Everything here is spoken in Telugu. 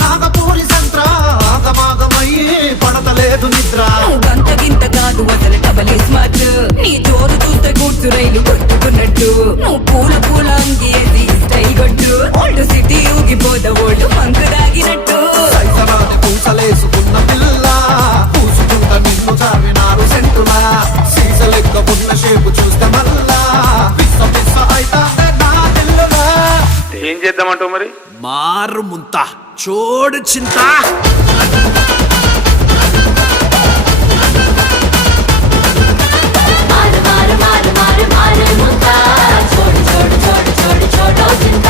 నాగపూరి సంత్ర ఆగమాగమయ్యి పడతలేదు నిద్ర గంత గింత కాదు అసలు డబల్ స్మార్ట్ నీ జోరు చూస్తే కూర్చు రైలు కొట్టుకున్నట్టు నువ్వు పూల పూల అంగేసి స్టైల్ కొట్టు ఓల్డ్ సిటీ ఊగిపోద ఓల్డ్ మంకు దాగినట్టు సైతనాన్ని పూసలేసుకున్న పిల్ల పూసుకుంట నిన్ను చావినారు సెంటులా సీస లెక్క ఉన్న షేపు చూస్తే మళ్ళా పిస్స పిస్స అయితా నా పిల్లలా ఏం చేద్దామంటావు మరి? మారు ముంత చోడు చింత మారు మారు మారు మారు మారు ముంతా చోడు చోడు చోడు చోడు చోడు చింత